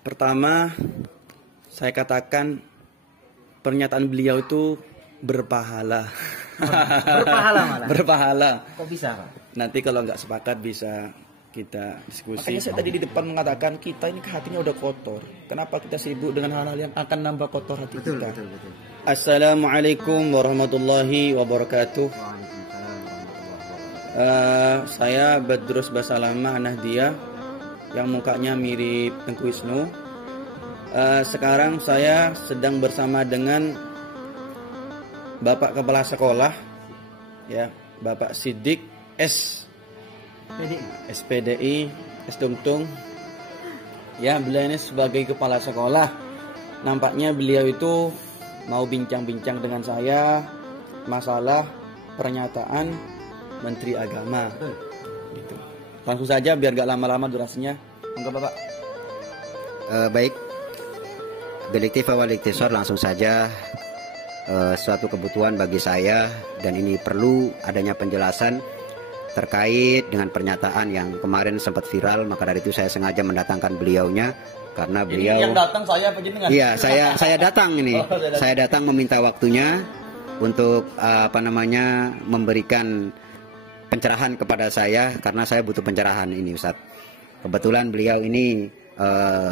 Pertama, saya katakan pernyataan beliau itu berpahala. Berpahala malah. Berpahala. Kok bisa, Pak? Nanti kalau nggak sepakat bisa kita diskusi. Makanya saya tadi di depan mengatakan kita ini hatinya udah kotor. Kenapa kita sibuk dengan hal-hal yang akan nambah kotor hati kita? Betul. Assalamualaikum warahmatullahi wabarakatuh. Saya Badrus Basalamah Nahdia yang mukanya mirip Tengku Wisnu. Sekarang saya sedang bersama dengan Bapak Kepala Sekolah, ya, Bapak Sidik SPDI S Tungtung. Ya, beliau ini sebagai Kepala Sekolah. Nampaknya beliau itu mau bincang-bincang dengan saya masalah pernyataan Menteri Agama. Gitu. Langsung saja biar gak lama-lama durasinya. Monggo Bapak. Baik, Deliktif awal iktisar langsung saja. Suatu kebutuhan bagi saya dan ini perlu adanya penjelasan terkait dengan pernyataan yang kemarin sempat viral. Maka dari itu saya sengaja mendatangkan beliaunya karena beliau. Ini yang datang saya apa jenengan? Iya, saya datang ini. Saya datang meminta waktunya untuk memberikan pencerahan kepada saya karena saya butuh pencerahan ini, Ustadz. Kebetulan beliau ini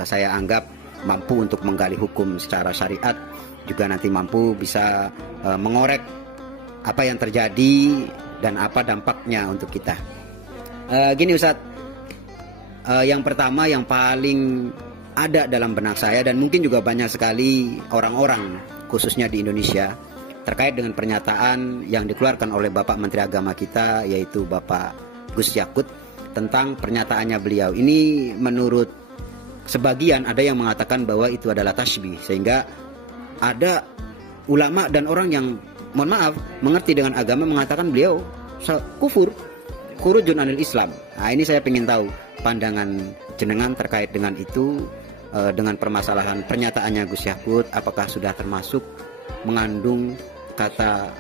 saya anggap mampu untuk menggali hukum secara syariat, juga nanti mampu bisa mengorek apa yang terjadi dan apa dampaknya untuk kita. Gini Ustadz, yang pertama yang paling ada dalam benak saya dan mungkin juga banyak sekali orang-orang khususnya di Indonesia terkait dengan pernyataan yang dikeluarkan oleh Bapak Menteri Agama kita, yaitu Bapak Gus Yakut, tentang pernyataannya beliau. Ini menurut sebagian ada yang mengatakan bahwa itu adalah tasbih, sehingga ada ulama dan orang yang mohon maaf mengerti dengan agama mengatakan beliau kufur, khurujun anil Islam. Nah, ini saya ingin tahu pandangan jenengan terkait dengan itu, dengan permasalahan pernyataannya Gus Yakut, apakah sudah termasuk mengandung kata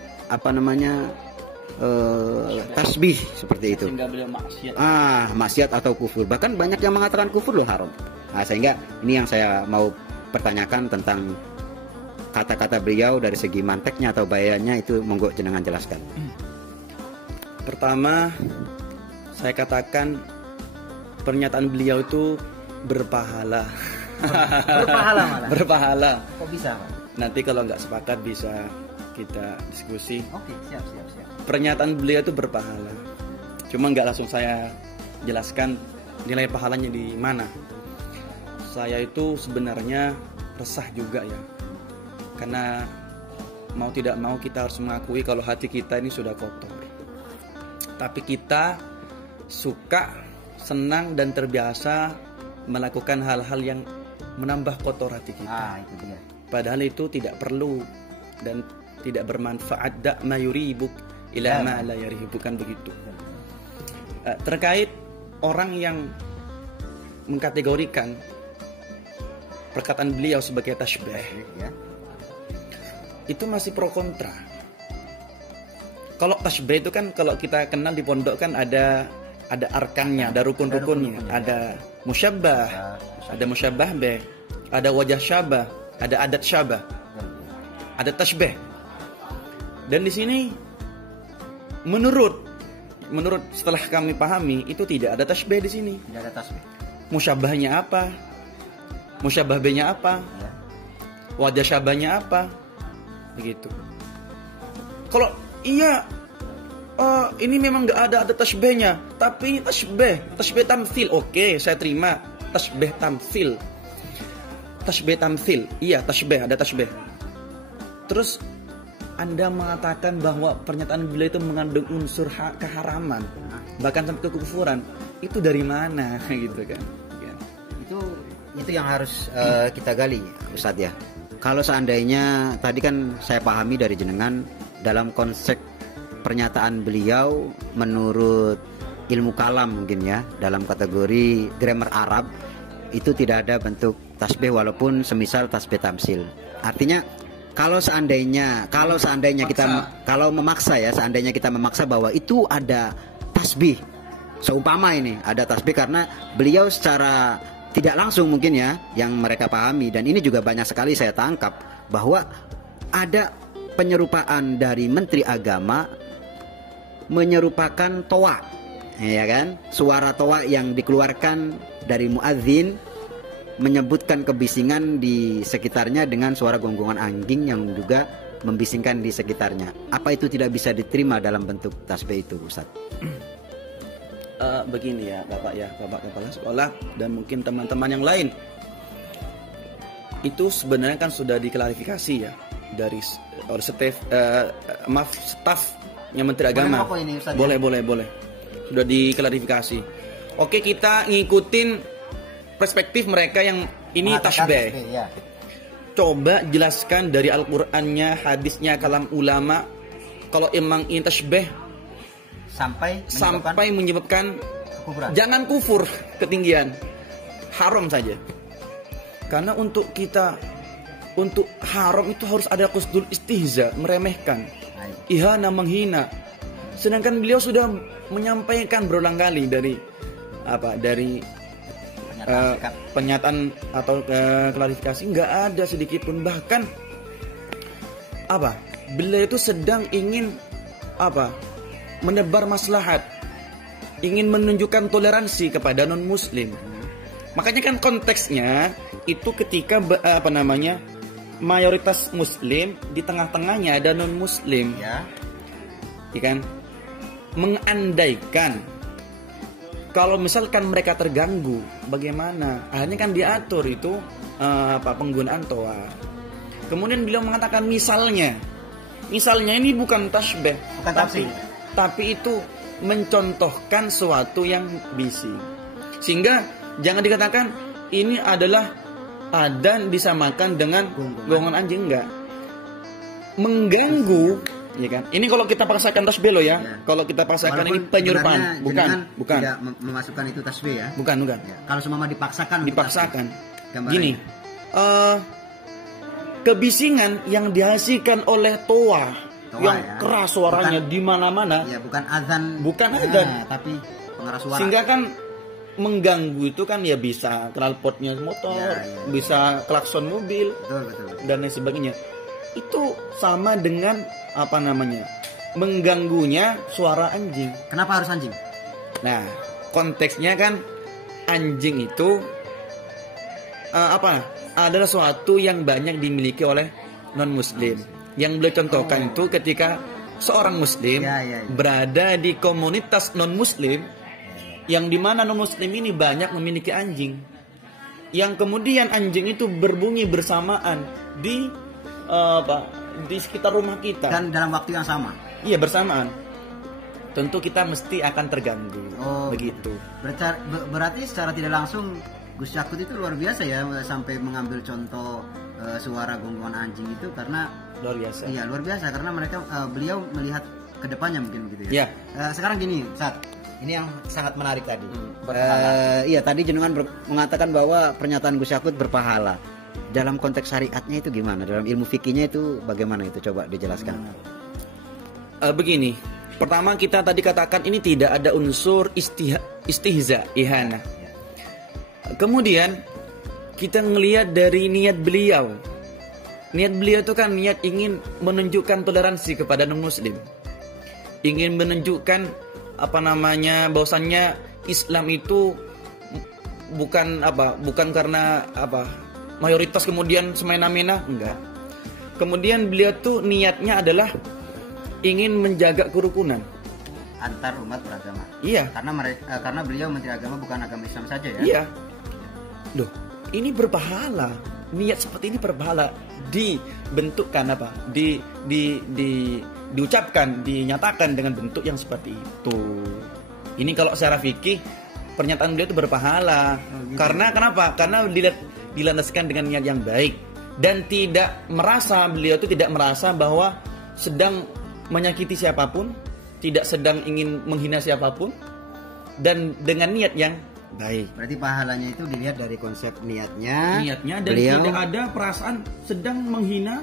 tasbih seperti itu. Sehingga beliau maksiat. Maksiat atau kufur. Bahkan banyak yang mengatakan kufur loh, haram. Nah, sehingga ini yang saya mau pertanyakan tentang kata-kata beliau dari segi manteknya atau bayannya itu, monggo jenengan jelaskan. Pertama, saya katakan pernyataan beliau itu berpahala. Berpahala malah. Berpahala. Kok bisa, Pak? Nanti kalau nggak sepakat bisa kita diskusi. Oke, siap. Pernyataan beliau itu berpahala. Cuma nggak langsung saya jelaskan nilai pahalanya di mana. Saya itu sebenarnya resah juga ya. Karena mau tidak mau kita harus mengakui kalau hati kita ini sudah kotor. Tapi kita suka, senang dan terbiasa melakukan hal-hal yang menambah kotor hati kita. Itu dia. Padahal itu tidak perlu dan tidak bermanfaat. Da ma yuribuk ila ma la yaribuk, bukan begitu. Terkait orang yang mengkategorikan perkataan beliau sebagai tasbih, itu masih pro kontra. Kalau tasbih itu kan kalau kita kenal di pondok kan ada arkannya, ada rukun-rukunnya, ada musyabbah, ada musyabbah bih, ada wajah syabah, ada adat syabah, ada tasbih. Dan di sini menurut setelah kami pahami itu tidak ada tasbih di sini. Tidak ada tasbih. Musyabbahnya apa? Musyabbah B-nya apa? Wajah syabahnya apa? Begitu. Kalau iya ini memang nggak ada tasbihnya, tapi ini tasbih tamtsil. Oke, saya terima tasbih tamtsil. Tasbih tamtsil, iya tasbih, ada tasbih. Terus Anda mengatakan bahwa pernyataan beliau itu mengandung unsur keharaman, bahkan sampai kekufuran. Itu dari mana gitu kan? Ya. Itu yang harus kita gali, Ustadz ya. Kalau seandainya tadi kan saya pahami dari jenengan dalam konsep pernyataan beliau menurut ilmu kalam mungkin ya, dalam kategori grammar Arab itu tidak ada bentuk tasbih walaupun semisal tasbih tamsil. Artinya kalau seandainya seandainya kita memaksa bahwa itu ada tasbih, seumpama ini ada tasbih karena beliau secara tidak langsung mungkin ya yang mereka pahami, dan ini juga banyak sekali saya tangkap bahwa ada penyerupaan dari Menteri Agama menyerupakan toa, ya kan? Suara toa yang dikeluarkan dari muadzin menyebutkan kebisingan di sekitarnya dengan suara gonggongan anjing yang juga membisingkan di sekitarnya. Apa itu tidak bisa diterima dalam bentuk tasbih itu, Ustaz? Begini ya Bapak kepala sekolah dan mungkin teman-teman yang lain, itu sebenarnya kan sudah diklarifikasi ya dari oleh stafnya Menteri Agama. Boleh. Sudah diklarifikasi. Oke, kita ngikutin perspektif mereka yang ini tasbih. Ya. Coba jelaskan dari Al-Qur'annya, hadisnya, kalam ulama, kalau emang ini tasbih sampai menyebabkan kekufuran. Jangan kufur ketinggian, haram saja. Karena untuk haram itu harus ada qusdul istihza, meremehkan, ihana, menghina. Sedangkan beliau sudah menyampaikan berulang kali dari pernyataan atau klarifikasi, nggak ada sedikit pun, bahkan beliau itu sedang ingin menebar maslahat, ingin menunjukkan toleransi kepada non muslim. Makanya kan konteksnya itu ketika mayoritas muslim, di tengah-tengahnya ada non muslim, ya kan? Mengandaikan kalau misalkan mereka terganggu, bagaimana? Akhirnya kan diatur itu penggunaan toa. Kemudian beliau mengatakan misalnya ini bukan tasbih, tapi itu mencontohkan sesuatu yang bising. Sehingga jangan dikatakan ini adalah adzan disamakan dengan gonggongan anjing, enggak. Mengganggu, ya kan? Ini kalau kita paksakan tasbih loh ya. Kalau kita paksakan ini penyerupaan, bukan. Tidak memasukkan itu tasbih ya. Bukan. Ya. Kalau semua dipaksakan. Gini. Kebisingan yang dihasilkan oleh toa yang ya, keras suaranya di mana-mana. Ya, bukan azan. Tapi pengeras suara. Sehingga kan mengganggu itu kan ya bisa knalpotnya motor, bisa klakson mobil, betul. Dan lain sebagainya. Itu sama dengan mengganggunya suara anjing. Kenapa harus anjing? Nah, konteksnya kan anjing itu adalah suatu yang banyak dimiliki oleh non muslim. Yang beliau contohkan itu ketika seorang muslim berada di komunitas non muslim, yang dimana non muslim ini banyak memiliki anjing, yang kemudian anjing itu berbunyi bersamaan di sekitar rumah kita dan dalam waktu yang sama. Iya, bersamaan. Tentu kita mesti akan terganggu. Begitu. Berarti secara tidak langsung Gus Yakut itu luar biasa ya, sampai mengambil contoh suara gonggongan anjing itu, karena luar biasa. Iya, luar biasa karena beliau melihat ke depannya mungkin begitu ya. Sekarang gini, Ustaz. Ini yang sangat menarik tadi. Iya, tadi jenengan mengatakan bahwa pernyataan Gus Yakut berpahala. Dalam konteks syariatnya itu gimana? Dalam ilmu fikihnya itu bagaimana itu? Coba dijelaskan. Begini. Pertama, kita tadi katakan ini tidak ada unsur istihza, ihana. Kemudian kita ngelihat dari niat beliau. Niat beliau itu kan niat ingin menunjukkan toleransi kepada non muslim. Ingin menunjukkan bahwasannya Islam itu bukan karena mayoritas kemudian semena-mena, enggak. Kemudian beliau tuh niatnya adalah ingin menjaga kerukunan antar umat beragama. Iya. Karena beliau Menteri Agama, bukan agama Islam saja ya. Iya. Loh, ini berpahala. Niat seperti ini berpahala. Dibentukkan diucapkan, dinyatakan dengan bentuk yang seperti itu. Ini kalau secara fikih pernyataan beliau itu berpahala. Karena kenapa? Karena dilandaskan dengan niat yang baik dan beliau itu tidak merasa bahwa sedang menyakiti siapapun, tidak sedang ingin menghina siapapun, dan dengan niat yang baik. Berarti pahalanya itu dilihat dari konsep niatnya dan beliau tidak ada perasaan sedang menghina,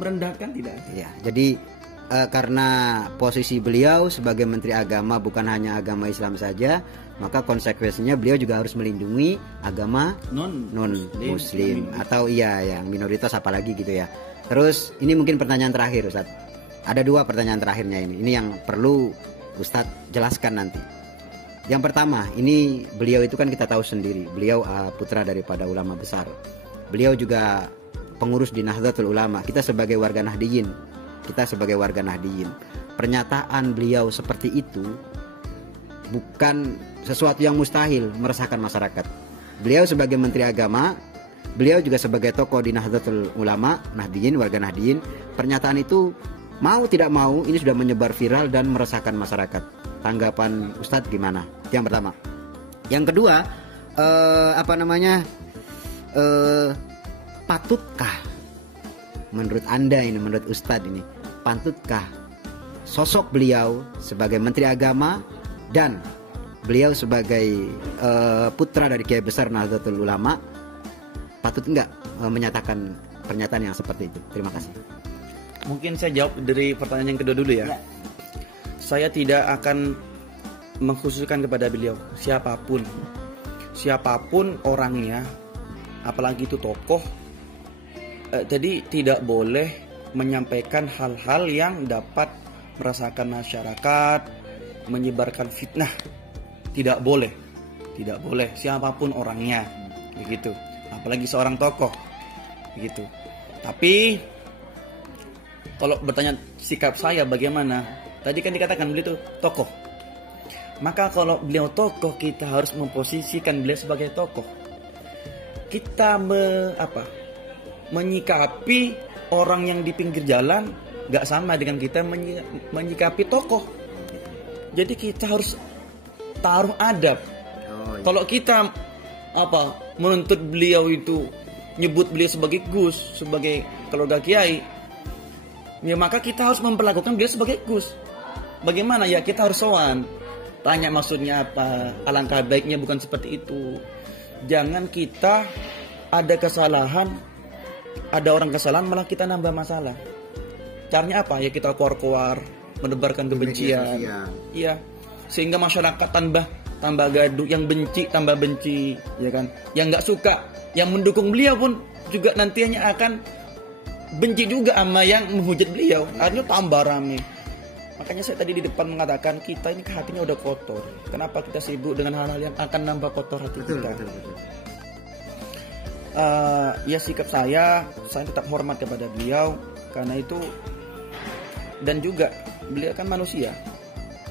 merendahkan, tidak ada. Ya, jadi karena posisi beliau sebagai Menteri Agama bukan hanya agama Islam saja, maka konsekuensinya beliau juga harus melindungi agama non Muslim atau yang minoritas apalagi gitu ya. Terus ini mungkin pertanyaan terakhir Ustadz. Ada 2 pertanyaan terakhirnya ini. Ini yang perlu Ustadz jelaskan nanti. Yang pertama, ini beliau itu kan kita tahu sendiri, beliau putra daripada ulama besar. Beliau juga pengurus di Nahdlatul Ulama. Kita sebagai warga Nahdiyin, pernyataan beliau seperti itu bukan sesuatu yang mustahil meresahkan masyarakat. Beliau sebagai Menteri Agama, beliau juga sebagai tokoh di Nahdlatul Ulama, Nahdiyin, warga Nahdiyin. Pernyataan itu mau tidak mau ini sudah menyebar viral dan meresahkan masyarakat. Tanggapan Ustadz gimana? Yang pertama. Yang kedua, patutkah menurut Anda ini, menurut Ustadz ini, patutkah sosok beliau sebagai Menteri Agama dan beliau sebagai putra dari Kiai Besar Nahdlatul Ulama, patut enggak menyatakan pernyataan yang seperti itu? Terima kasih. Mungkin saya jawab dari pertanyaan yang kedua dulu ya. Saya tidak akan mengkhususkan kepada beliau siapapun orangnya, apalagi itu tokoh. Jadi tidak boleh menyampaikan hal-hal yang dapat meresahkan masyarakat, menyebarkan fitnah. Tidak boleh siapapun orangnya, begitu. Apalagi seorang tokoh, begitu. Tapi kalau bertanya sikap saya bagaimana? Tadi kan dikatakan beliau itu tokoh. Maka kalau beliau tokoh, kita harus memposisikan beliau sebagai tokoh. Kita menyikapi orang yang di pinggir jalan gak sama dengan kita menyikapi tokoh. Jadi kita harus taruh adab. Kalau kita menuntut beliau itu, nyebut beliau sebagai Gus, sebagai keluarga kiai, ya maka kita harus memperlakukan beliau sebagai Gus. Bagaimana ya, kita harus sowan, tanya maksudnya apa, alangkah baiknya bukan seperti itu. Jangan kita ada kesalahan, ada orang kesalahan malah kita nambah masalah. Caranya apa? Ya kita keluar-keluar, menebarkan kebencian. Iya. Sehingga masyarakat tambah gaduh, yang benci tambah benci, ya kan? Yang nggak suka, yang mendukung beliau pun juga nantinya akan benci juga sama yang menghujat beliau. Artinya tambah rame. Makanya saya tadi di depan mengatakan kita ini hatinya udah kotor. Kenapa kita sibuk dengan hal-hal yang akan nambah kotor hati kita? Betul. Ya sikap saya tetap hormat kepada beliau karena itu, dan juga beliau kan manusia.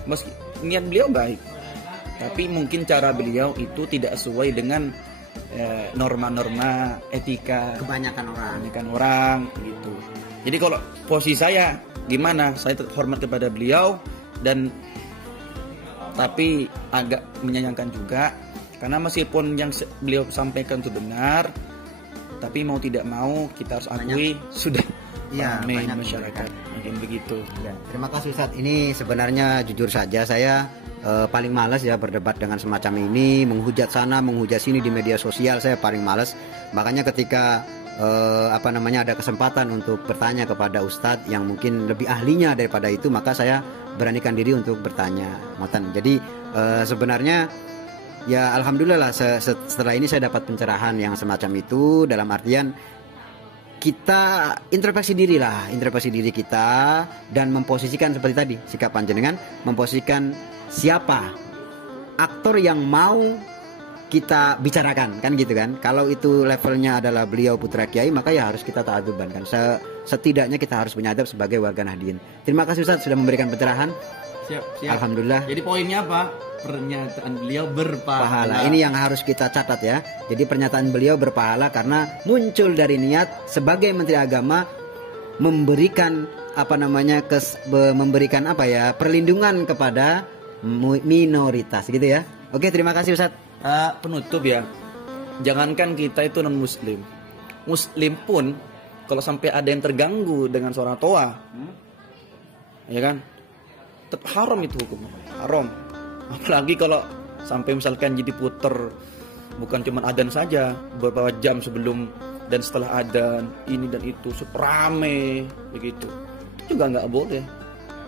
Meski niat beliau baik, tapi mungkin cara beliau itu tidak sesuai dengan norma-norma etika kebanyakan orang gitu. Jadi kalau posisi saya gimana, saya tetap hormat kepada beliau, dan tapi agak menyayangkan juga karena meskipun yang beliau sampaikan itu benar, tapi mau tidak mau kita harus akui sudah ramai masyarakat, mungkin begitu. Ya, terima kasih Ustadz. Ini sebenarnya jujur saja saya paling malas ya berdebat dengan semacam ini, menghujat sana menghujat sini di media sosial. Saya paling malas. Makanya ketika ada kesempatan untuk bertanya kepada Ustadz yang mungkin lebih ahlinya daripada itu, maka saya beranikan diri untuk bertanya. Jadi sebenarnya ya alhamdulillah setelah ini saya dapat pencerahan yang semacam itu, dalam artian kita introspeksi diri kita dan memposisikan seperti tadi sikap panjenengan, memposisikan siapa aktor yang mau kita bicarakan, kan gitu kan. Kalau itu levelnya adalah beliau putra kiai, maka ya harus kita ta'adzuban kan. Setidaknya kita harus punya adab sebagai warga Nahdiyin. Terima kasih Ustaz sudah memberikan pencerahan. Siap. Alhamdulillah. Jadi poinnya apa? Pernyataan beliau berpahala. Ini yang harus kita catat ya. Jadi pernyataan beliau berpahala karena muncul dari niat sebagai Menteri Agama memberikan perlindungan kepada minoritas gitu ya. Oke, terima kasih Ustaz. Penutup ya, jangankan kita itu non muslim pun kalau sampai ada yang terganggu dengan suara toa, ya kan, tetap haram itu hukumnya, haram. Apalagi kalau sampai misalkan jadi puter, bukan cuma adzan saja, beberapa jam sebelum dan setelah adzan, ini dan itu super rame begitu, itu juga nggak boleh.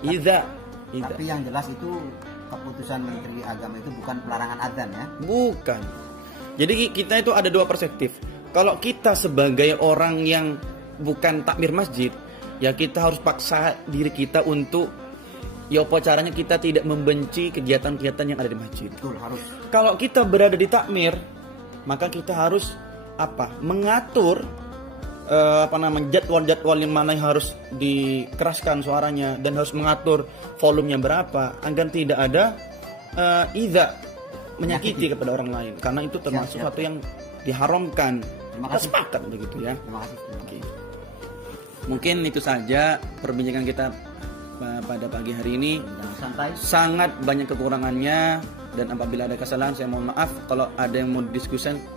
Idza. Tapi yang jelas itu keputusan Menteri Agama itu bukan pelarangan adzan ya. Bukan. Jadi kita itu ada dua perspektif. Kalau kita sebagai orang yang bukan takmir masjid, ya kita harus paksa diri kita untuk ya apa caranya kita tidak membenci kegiatan-kegiatan yang ada di masjid. Betul, harus. Kalau kita berada di takmir, maka kita harus mengatur jadwal-jadwal yang mana yang harus dikeraskan suaranya dan harus mengatur volumenya berapa agar tidak ada menyakiti kepada orang lain, karena itu termasuk sesuatu yang diharamkan. Kita sepakat begitu ya. Terima kasih. Oke. Mungkin itu saja perbincangan kita pada pagi hari ini. Santai. Sangat banyak kekurangannya, dan apabila ada kesalahan saya mohon maaf. Kalau ada yang mau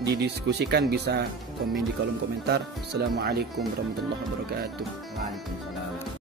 didiskusikan bisa komen di kolom komentar. Assalamualaikum warahmatullahi wabarakatuh. Waalaikumsalam.